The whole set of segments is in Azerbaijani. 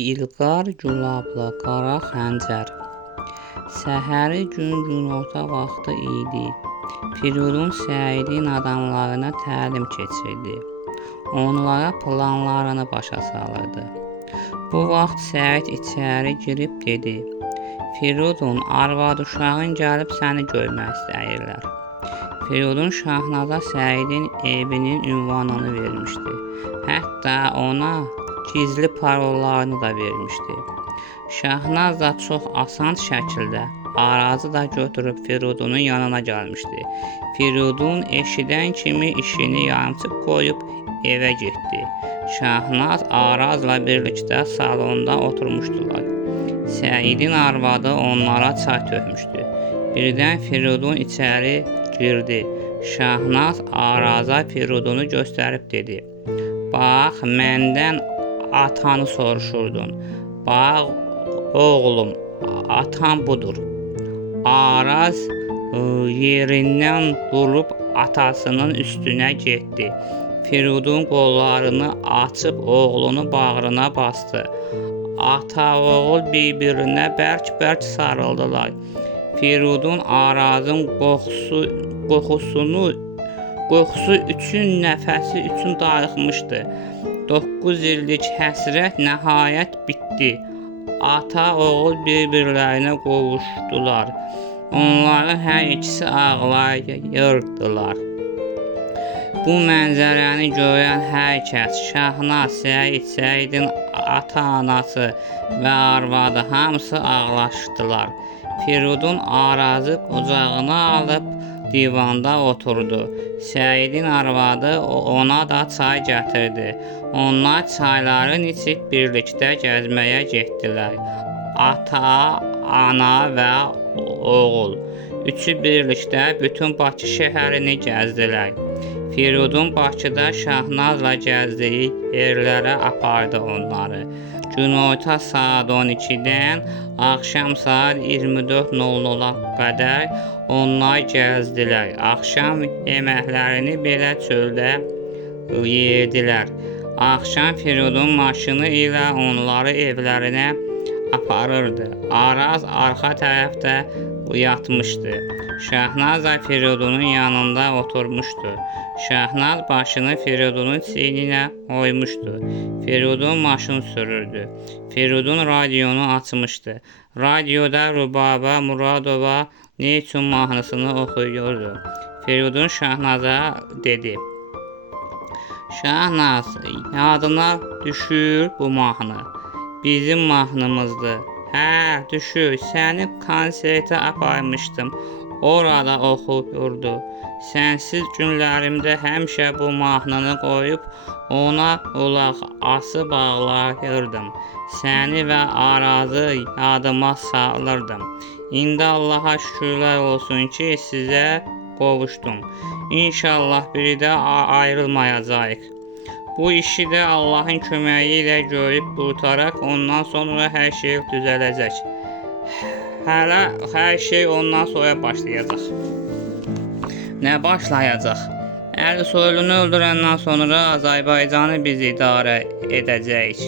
İlqar gülablı qara xəncər. Səhəri gün günorta vaxtı idi. Firidun Səidin adamlarına təlim keçirdi. Onlara planlarını başa salırdı. Bu vaxt Səid içəri girib dedi: Firidun, arvad uşağın gəlib səni görmək istəyirlər. Firidun Şahnaza Səidin evinin ünvanını vermişdi. Hətta ona gizli parollarını da vermişdi. Şahnaz da çox asan şəkildə Arazı da götürüb Firidunun yanına gəlmişdi. Firidun eşidən kimi işini yarımçıq qoyub evə getdi. Şahnaz Arazla birlikdə salonda oturmuşdular. Səidin arvadı onlara çay tökmüşdü. Birdən Firidun içəri girdi. Şahnaz Araza Firidunu göstərib dedi: Bax, məndən atanı soruşurdun. Bax, oğlum, atan budur. Araz yerindən durub atasının üstünə getdi. Firidun qollarını açıb oğlunu bağrına bastı. Ata oğul bir-birinə bərk-bərk sarıldılar. Firidun Arazın qoxusu üçün, nəfəsi üçün darıxmışdı. 9 illik həsrət nəhayət bitdi. Ata oğul bir-birlərinə qovuşdular. Onların hər ikisi ağlayırdılar. Bu mənzərəni görən hər kəs, Şahnaz, Səidin ata-anası və arvadı hamısı ağlaşdılar. Firidun Arazı qucağına alıb divanda oturdu. Səidin arvadı ona da çay gətirdi. Onlar çayların içib birlikdə gəzməyə getdilər. Ata, ana və oğul. Üçü birlikdə bütün Bakı şəhərini gəzdilər. Firidun Bakıda Şahnazla gəzdiyi yerlərə apardı onları. Günorta saat 12-dən axşam saat 24:00-a qədər onlar gəzdilər. Axşam yeməklərini belə çöldə yedilər. Axşam Firidun maşını ilə onları evlərinə aparırdı. Araz arxa tərəfdə yatmışdı. Şahnaz da Firidunun yanında oturmuşdu. Şahnaz başını Firidunun çiyninə qoymuşdu. Firidun maşın sürürdü. Firidun radionu açmışdı. Radioda Rübabə Muradova "Ne üçün" mahnısını oxuyurdu. Firidun Şahnaza dedi: Şahnaz, yadına düşür bu mahnı. Bizim mahnımızdır. Hə, düşür. Səni konsertə aparmışdım. Orada oxuyurdu. Sənsiz günlərimdə həmişə bu mahnını qoyub ona qulaq asıb ağlayırdım. Səni və Arazı yadıma salırdım. İndi Allaha şükürlər olsun ki, sizə qovuşdum. İnşallah biri də ayrılmayacağıq. Bu işi də Allahın köməyi ilə görüb qurtaraq, ondan sonra hər şey düzələcək. Hələ hər şey ondan sonra başlayacaq. Nə başlayacaq? Əli Soylunu öldürəndən sonra Azərbaycanı biz idarə edəcəyik.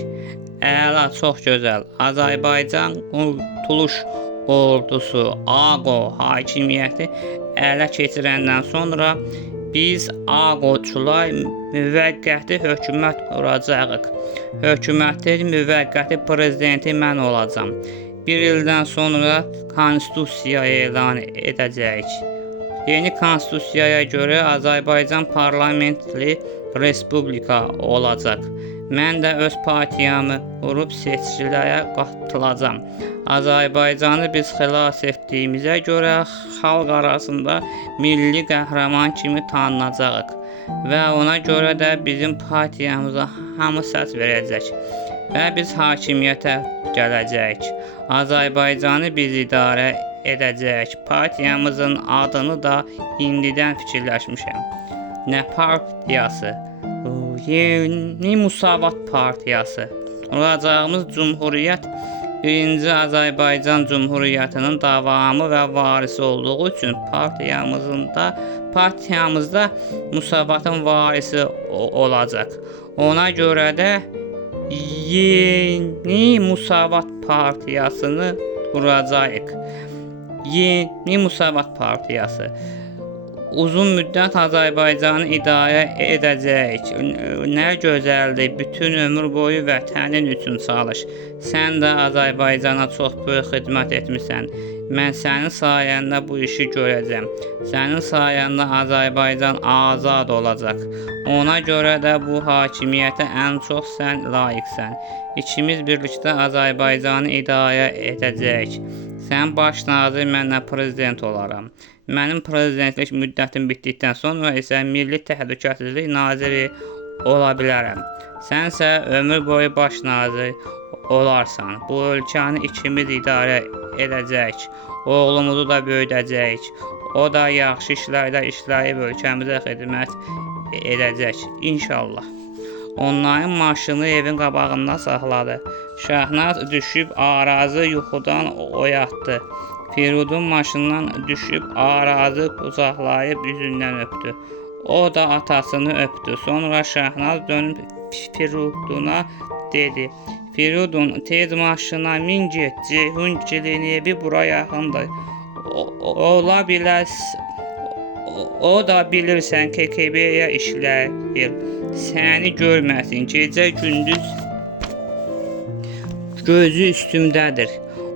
Əla, çox gözəl. Azərbaycan Qurtuluş Ordusu, AQO hakimiyyəti ələ keçirəndən sonra biz AQOçular müvəqqəti hökumət quracağıq. Hökumətin müvəqqəti prezidenti mən olacam. Bir ildən sonra konstitusiya elan edəcəyik. Yeni konstitusiyaya görə Azərbaycan parlamentli respublika olacaq. Mən də öz partiyamı qurub seçkilərə qatılacam. Azərbaycanı biz xilas etdiyimizə görə xalq arasında milli qəhrəman kimi tanınacağıq və ona görə də bizim partiyamıza hamı səs verəcək və biz hakimiyyətə gələcəyik. Azərbaycanı biz idarə edəcəyik. Partiyamızın adını da indidən fikirləşmişəm. Nə partiyası? Yeni Müsavat Partiyası. Olacağımız cümhuriyyət 1-ci Azərbaycan Cümhuriyyətinin davamı və varisi olduğu üçün partiyamızda Müsavatın varisi olacaq. Ona görə də Yeni Musavat Partiyasını quracağıq. Yeni Musavat Partiyası uzun müddət Azərbaycanı idarə edəcək. Nə gözəldir, bütün ömür boyu vətənin üçün çalış. Sən də Azərbaycana çox böyük xidmət etmisən. Mən sənin sayəndə bu işi görəcəm. Sənin sayəndə Azərbaycan azad olacaq. Ona görə də bu hakimiyyətə ən çox sən layiqsən. İkimiz birlikdə Azərbaycanı idarə edəcəyik. Sən baş nazir, mən də prezident olaram. Mənim prezidentlik müddətim bitdikdən sonra isə Milli Təhlükəsizlik naziri ola bilərəm. Sənsə ömür boyu baş nazir olarsan. Bu ölkəni ikimiz idarə edəcəyik. Oğlumuzu da böyüdəcəyik. O da yaxşı işlərdə işləyib ölkəmizə xidmət edəcək. İnşallah. Onların maşını evin qabağında saxladı. Şahnaz düşüb Arazı yuxudan oyatdı. Firudun maşından düşüb Arazı qucaqlayıb üzündən öpdü. O da atasını öpdü. Sonra Şahnaz dönüb Firuduna dedi: Firudun, tez maşına min get, Ceyhun gilin evi bura yaxındır. Ola bilər, o da bilirsən KGB-yə işləyir. Səni görməsin, gecə gündüz gözü üstümdədir.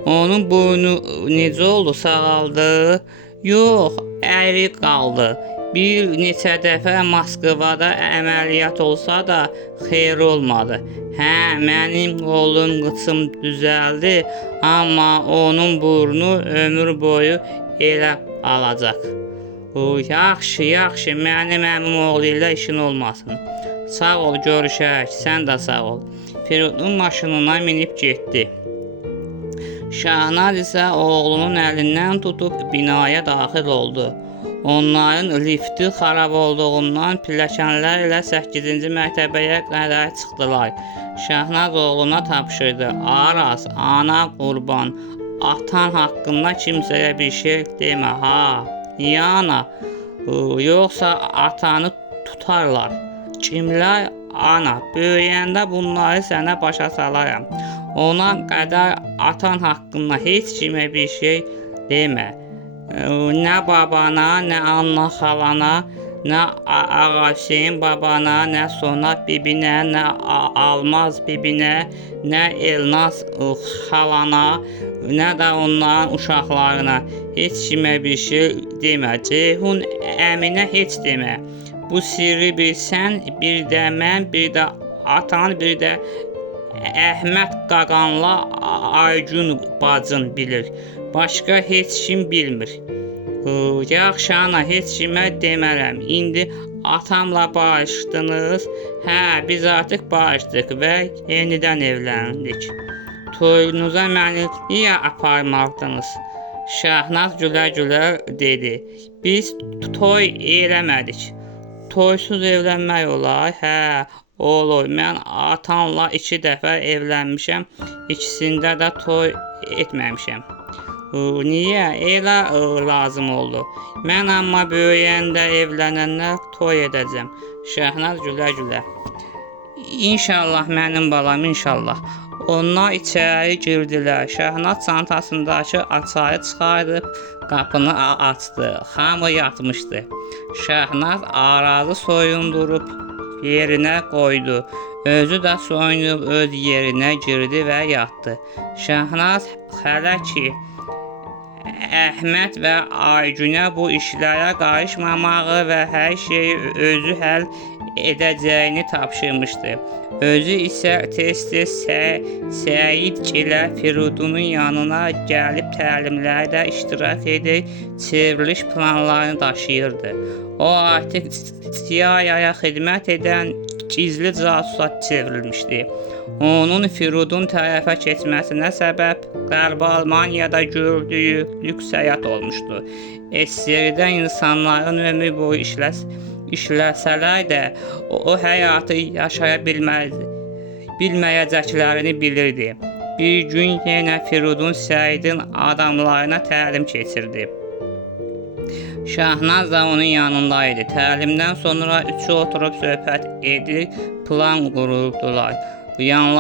Onun boynu necə oldu, sağaldı? Yox, əyri qaldı. Bir neçə dəfə Moskvada əməliyyat olsa da xeyir olmadı. Hə, mənim oğlum qıçım düzəldi, amma onun burnu ömür boyu elə qalacaq. Yaxşı, mənim əmim oğlu ilə işin olmasın. Sağ ol, görüşək, sən də sağ ol. Firudun maşınına minib getdi. Şahnaz isə oğlunun əlindən tutub binaya daxil oldu. Onların lifti xarab olduğundan pilləkənlərlə 8-ci mərtəbəyə qədər çıxdılar. Şahnaz oğluna tapşırdı: Araz, ana qurban, atan haqqında kimsəyə bir şey demə, ha? Niyə ana? Yoxsa atanı tutarlar. Kimlər? Ana, böyüyəndə bunları sənə başa salaram. Ona qədər atan haqqında heç kimə bir şey demə. Nə babana, nə Anna xalana, nə Ağa Hüseyin babana, nə Sonat bibinə, nə Almaz bibinə, nə Elnaz xalana, nə də onların uşaqlarına heç kimə bir şey demə. Ceyhun əminə heç demə. Bu sirri bilsən, bir də mən, bir də atan, bir də Əhməd qaqanla Aygün bacın bilir. Başqa heç kim bilmir. Yaxşı ana, heç kimə demərəm. İndi atamla barışdınız. Hə, biz artıq barışdıq və yenidən evləndik. Toyunuza məni niyə aparmadınız? Şahnaz gülə-gülə dedi: Biz toy eləmədik. Toysuz evlənmək olar? Hə, olur. Mən atamla 2 dəfə evlənmişəm. İkisində də toy etməmişəm. Niyə? Elə lazım oldu. Mən amma böyüyəndə evlənəndə toy edəcəm. Şahnaz gülə-gülə. İnşallah mənim balam, inşallah. Onlar içəri girdilər. Şahnaz çantasındakı açarı çıxardıb qapını açdı. Hamı yatmışdı. Şahnaz Arazı soyundurub yerinə qoydu. Özü də soyunub öz yerinə girdi və yatdı. Şahnaz hələ ki Əhməd və Aygünə bu işlərə qarışmamağı və hər şeyi özü həll edəcəyini tapşırmışdı. Özü isə tez-tez Səid ilə Firudunun yanına gəlib təlimlərdə iştirak edib çevriliş planlarını daşıyırdı. O artıq CIA-ya xidmət edən gizli casusa çevrilmişdi. Onun Firudun tərəfə keçməsinə səbəb Qərbi Almaniyada gördüyü lüks həyat olmuşdu. SSR-də insanların ömür boyu işləsələr də o həyatı yaşaya bilməyəcəklərini bilirdi. Bir gün yenə Firudun Səidin adamlarına təlim keçirdi. Şahnaz da onun yanındaydı. Təlimdən sonra üçü oturub söhbət edir, plan qururdular. yanları